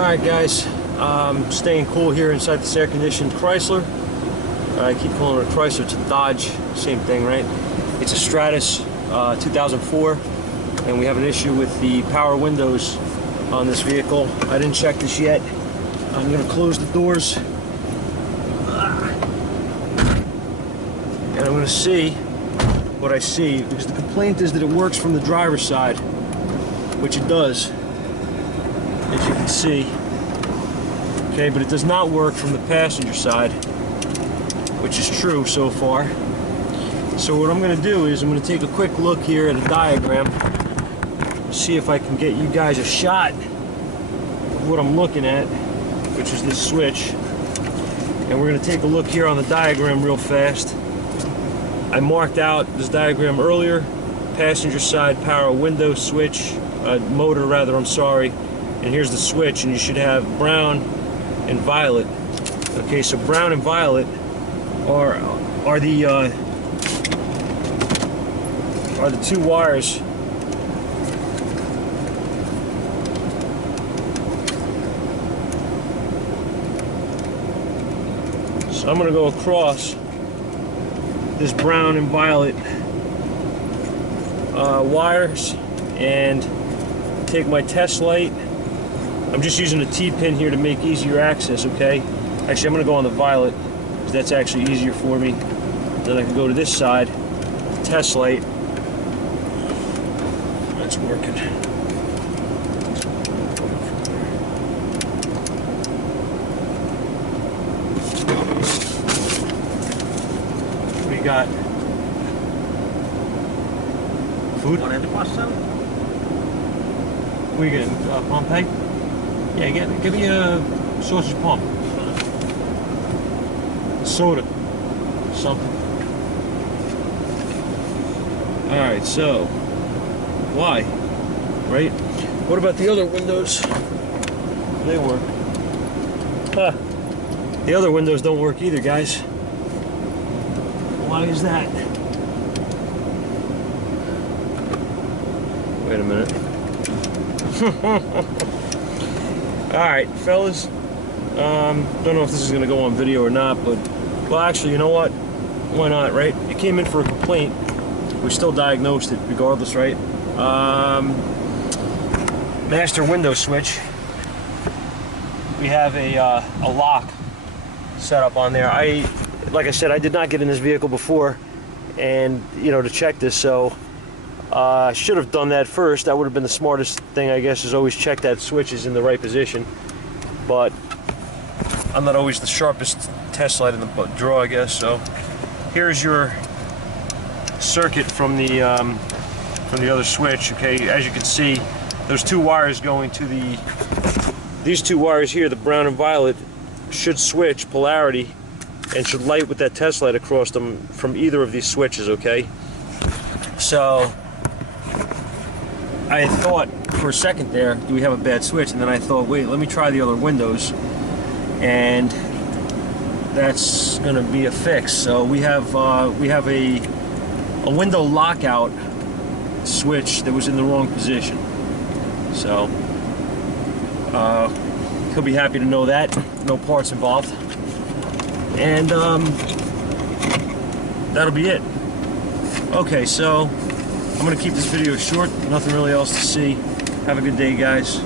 Alright guys, staying cool here inside this air-conditioned Chrysler. I keep calling it a Chrysler, it's a Dodge, same thing, right? It's a Stratus 2004, and we have an issue with the power windows on this vehicle. I didn't check this yet. I'm going to close the doors, and I'm going to see what I see, because the complaint is that it works from the driver's side, which it does, as you can see. Okay, but it does not work from the passenger side, which is true so far. So what I'm going to do is I'm going to take a quick look here at a diagram, see if I can get you guys a shot of what I'm looking at, which is this switch. And we're going to take a look here on the diagram real fast. I marked out this diagram earlier: passenger side power window switch, motor rather, I'm sorry. And here's the switch, and you should have brown and violet. Okay, so brown and violet are the two wires so I'm going to go across this brown and violet wires and take my test light. I'm just using a T-pin here to make easier access, okay? Actually, I'm going to go on the violet, because that's actually easier for me. Then I can go to this side, test light. That's working. What do you got? Food? Want any pasta? What are you getting? Pompeii? Yeah, give me a sausage pump. Soda. Something. Alright, so why? Right? What about the other windows? They work. Huh. The other windows don't work either, guys. Why is that? Wait a minute. Alright, fellas. Don't know if this is going to go on video or not, but, well, actually, you know what? Why not, right? It came in for a complaint. We still diagnosed it regardless, right? Master window switch. We have a lock set up on there. Like I said, I did not get in this vehicle before, and, you know, to check this, so I should have done that first. That would have been the smartest thing, I guess, is always check that switch is in the right position. But I'm not always the sharpest test light in the drawer, I guess. So here's your circuit from the other switch. Okay, as you can see, those two wires going to these two wires here, the brown and violet, should switch polarity and should light with that test light across them from either of these switches. Okay, so I thought for a second there, do we have a bad switch? And then I thought, wait, let me try the other windows, and that's going to be a fix. So we have a window lockout switch that was in the wrong position. So he'll be happy to know that. No parts involved, and that'll be it. Okay, so I'm going to keep this video short. Nothing really else to see. Have a good day, guys.